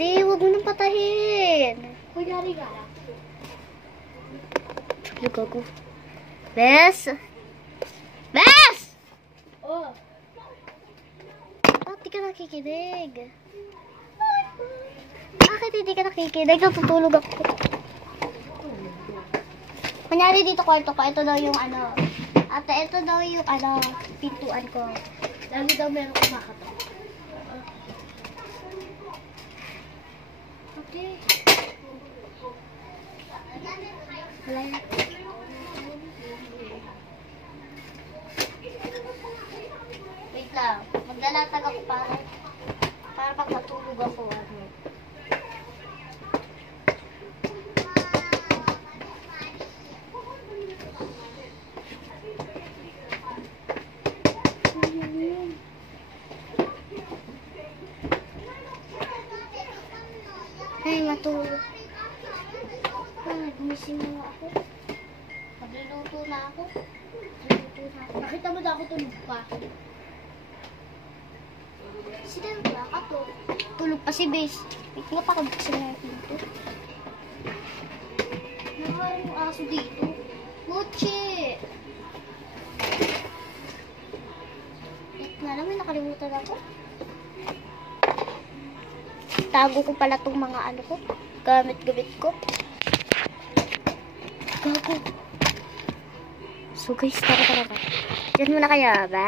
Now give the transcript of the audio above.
Di, huwag mo nang patahin. Kunyari ka lang. Lugo ko. Bes! Bes! Oh. Bakit di ka nakikinig? Bakit hindi ka nakikinig? Natutulog ako. Kunyari dito kwarto ko, ito daw yung ano. Ate, ito daw yung ano, pintuan ko. Lagi daw meron kumakatok. Okay. Wala yan. Wait lang. Maglalatag ako para pag matulog ako. Ano. Ay, matulog. Ay, gumising na ako. Magluluto na ako. Nakita mo daw ako tulog pa. Sino ba ka to? Tulog pa si Bes. Wait nga pa kabuksan na yung pinto. Nakaharang yung aso dito. Mochi! Wait nga naman, nakalimutan ako. Tago ko pala tong mga ano ko. Gamit-gamit ko. Gago. So guys, tara. Diyan muna kaya, ba?